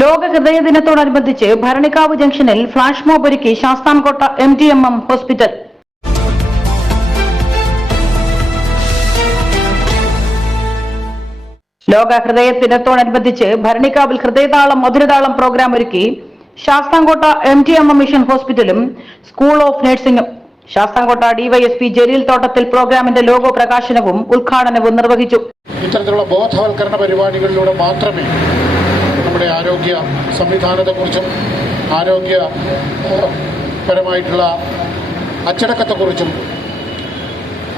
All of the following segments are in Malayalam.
ലോക ഹൃദയ ദിനത്തോടനുബന്ധിച്ച് ഭരണിക്കാവ് ജംഗ്ഷനിൽ ഫ്ളാഷ് മോബ് ഒരുക്കി Sasthamcotta M T M M hospital. ലോക ഹൃദയ ദിനത്തോടനുബന്ധിച്ച് ഭരണിക്കാവിൽ ഹൃദയതാളം മധുരതാളം പ്രോഗ്രാം ഒരുക്കി Sasthamcotta M T M M mission ഹോസ്പിറ്റലും സ്കൂൾ ഓഫ് നഴ്സിംഗും. ശാസ്താംകോട്ട ഡിവൈഎസ്പി ജലീൽ തോട്ടത്തിൽ പ്രോഗ്രാമിന്റെ ലോഗോ പ്രകാശനവും ഉദ്ഘാടനവും നിർവഹിച്ചു. ഇത്തരത്തിലുള്ള ബോധവൽക്കരണ പരിപാടികളിലൂടെ മാത്രമേ നമ്മുടെ ആരോഗ്യ സംവിധാനത്തെക്കുറിച്ചും ആരോഗ്യ പരമായിട്ടുള്ള അച്ചടക്കത്തെക്കുറിച്ചും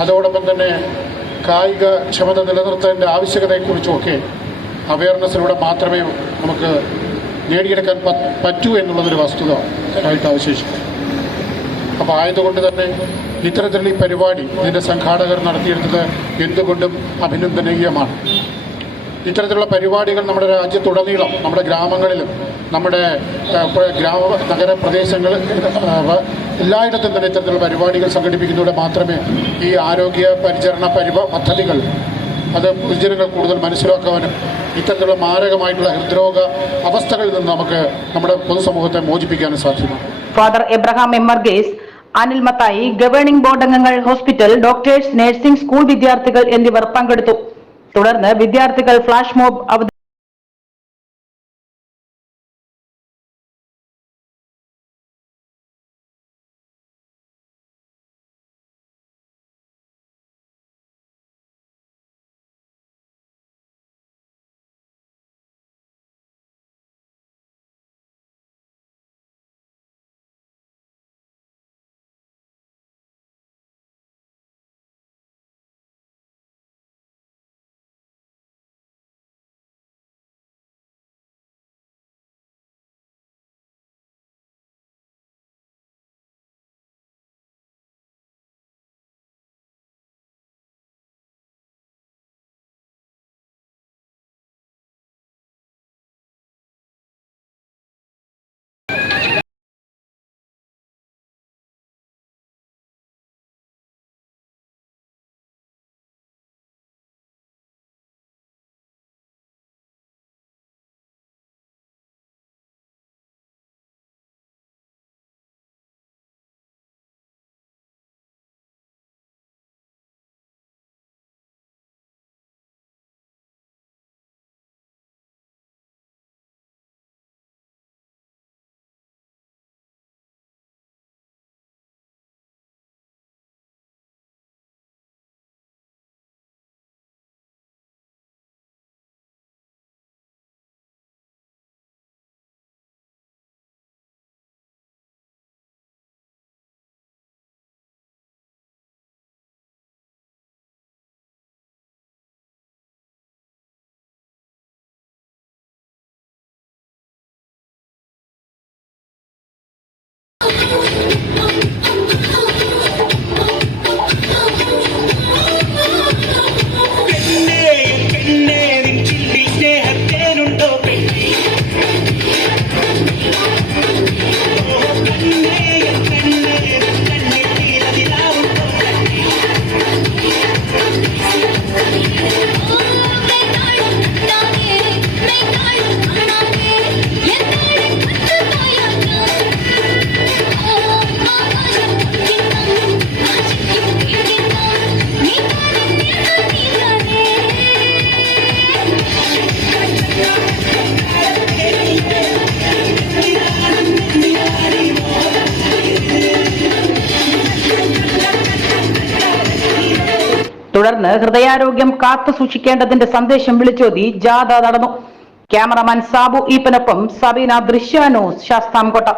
അതോടൊപ്പം തന്നെ കായിക ക്ഷമത നിലനിർത്തേണ്ട ആവശ്യകതയെക്കുറിച്ചുമൊക്കെ അവയർനെസ്സിലൂടെ മാത്രമേ നമുക്ക് നേടിയെടുക്കാൻ പറ്റൂ എന്നുള്ളതൊരു വസ്തുത ആയിട്ട് അവശേഷിക്കും അപ്പോൾ ആയതുകൊണ്ട് തന്നെ ഇത്തരത്തിലുള്ള ഈ പരിപാടി ഇതിന്റെ സംഘാടകർ നടത്തിയെടുത്തത് എന്തുകൊണ്ടും അഭിനന്ദനീയമാണ്. ഇത്തരത്തിലുള്ള പരിപാടികൾ നമ്മുടെ രാജ്യത്തുടനീളം നമ്മുടെ ഗ്രാമങ്ങളിലും നമ്മുടെ ഗ്രാമ നഗര പ്രദേശങ്ങൾ എല്ലായിടത്തും തന്നെ ഇത്തരത്തിലുള്ള പരിപാടികൾ സംഘടിപ്പിക്കുന്നതിലൂടെ മാത്രമേ ഈ ആരോഗ്യ പരിചരണ പരിപ പദ്ധതികൾ അത് പൊതുജനങ്ങൾ കൂടുതൽ മനസ്സിലാക്കാനും ഇത്തരത്തിലുള്ള മാരകമായിട്ടുള്ള ഹൃദ്രോഗ അവസ്ഥകളിൽ നിന്ന് നമുക്ക് നമ്മുടെ പൊതുസമൂഹത്തെ മോചിപ്പിക്കാനും സാധ്യമാണ്. Father Abraham M Anil Mathai governing board അംഗങ്ങൾ ഹോസ്പിറ്റൽ ഡോക്ടേഴ്സ് നഴ്സിംഗ് സ്കൂൾ വിദ്യാർത്ഥികൾ എന്നിവർ പങ്കെടുത്തു. തുടർന്ന് വിദ്യാർത്ഥികൾ ഫ്ളാഷ് മോബ് അവതരിപ്പിച്ചു. തുടർന്ന് ഹൃദയാരോഗ്യം കാത്തു സൂക്ഷിക്കേണ്ടതിന്റെ സന്ദേശം വിളിച്ചോതി ജാഥ നടന്നു. ക്യാമറമാൻ സാബു ഈപ്പനൊപ്പം സബീന ദൃശ്യാനൂസ് ശാസ്താംകോട്ട.